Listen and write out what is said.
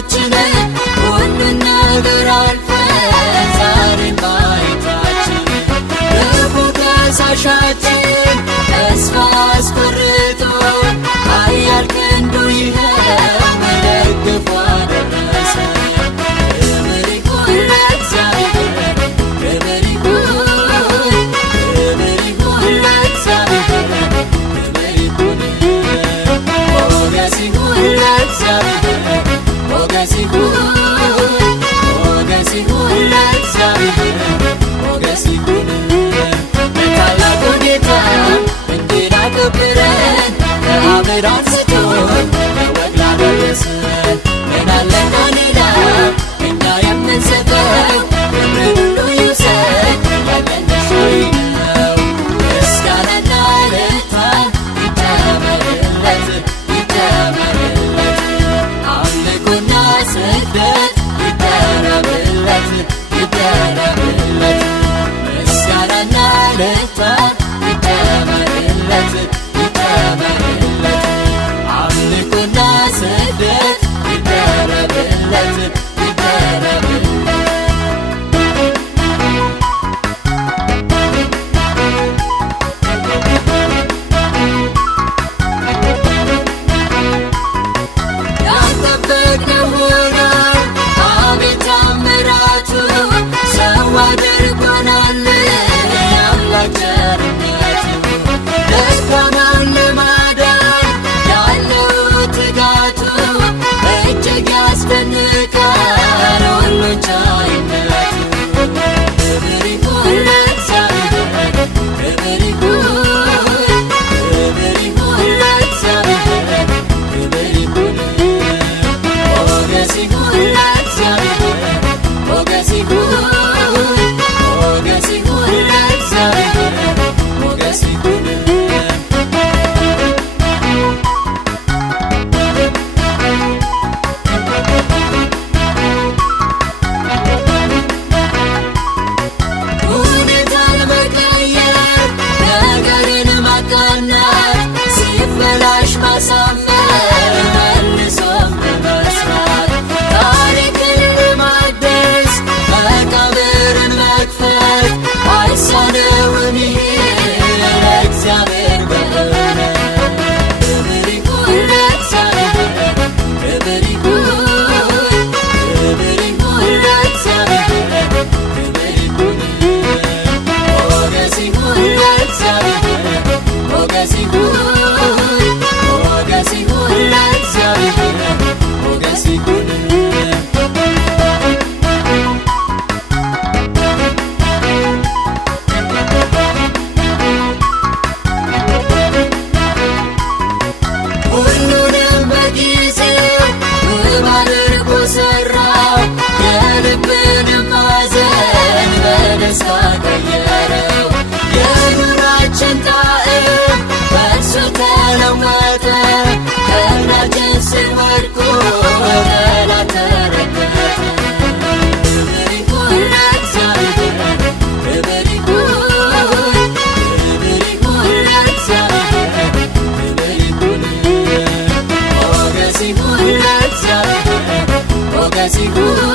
ኑሯችን ሁሉን ነገር አልፈን ዛሬን ማየታችን ክፉ ከሳሻችን ተስፋ አስቆርጦ ኃያል ክንዱ ይኸው ደግፎ አደረሰን። ክብር ይሁን ለእግዚአብሔር፣ ክብር ይሁን፣ ክብር ይሁን ለእግዚአብሔር፣ ክብር ይሁን። ሞገስ ይሁን ለእግዚአብሔር፣ ሞገስ ይሁን፣ ሞገስ ይሁን ለእግዚአብሔር፣ ሞገስ ይሁን። ለታላቁ ጌታ እንዲህ ላከበረን ከአብር አንስቶ ለወግ ላደረሰን ምን አለና ሌላ እኛ የምንሰጠው? ክብርን ሁሉ ይውሰድ ያለን ድርሻው ነው። ምስጋናና እልልታ ይጨመርለት፣ ይጨመርለት። አምልኮና ስግደት ይደረብለት፣ ይደረብለት። ምስጋናና እልልታ ይጨመርለት፣ ይጨመርለት። አምልኮና ስግደት ይደረብለት፣ ይደረብለት። ያልጠበቅነው ሆኖ አቤት ታምራቱ ሰው አድርጎናል የአምላክ ቸርነቱ። ደካማውን ለማዳን ያለው ትጋቱ እጅግ ያስደንቃል ሁሉን ቻይነቱ። ክብር ይሁን ለእግዚአብሔር፣ ክብር ይሁን፣ ክብር ይሁን ለእግዚአብሔር፣ ክብር ይሁን። ሞገስ ይሁን ለእግዚአብሔር፣ ሞገስ ይሁን፣ ሞገስ ይሁን ለእግዚአብሔር፣ ሞገስ ይሁን። ሁኔታን መቀየር፣ ነገርን ማቃናት፣ ሲበላሽ ማሳመር፣ መልሶም በመስራት ታሪክን ማደስ፣ መቃብርን መክፈት አይሳነውም ይሄ ለእግዚአብሔር በእውነት። ክብር ይሁን ለእግዚአብሔር፣ ክብር ይሁን፣ ክብር ይሁን ለእግዚአብሔር፣ ክብር ይሁን። ሞገስ ይሁን ለእግዚአብሔር፣ ሞገስ ይሁን፣ ሞገስ ይሁን ለእግዚአብሔር፣ ሞገስ ይሁን። ሁሉንም በጊዜው ውብ አድርጎ ሠራው፣ የልብንም ሐዘን በደስታ ቀየረው። የኑራችን ጣዕም በእርሱ ተለወጠ፣ ከእግራችን ስር ወድቆ ጠላት ተረገጠ። ክብር ይሁን ለእግዚአብሔር፣ ክብር ይሁን፣ ክብር ይሁን ለእግዚአብሔር፣ ክብር ይሁን። ሞገስ ይሁን ለእግዚአብሔር፣ ሞገስ ይሁን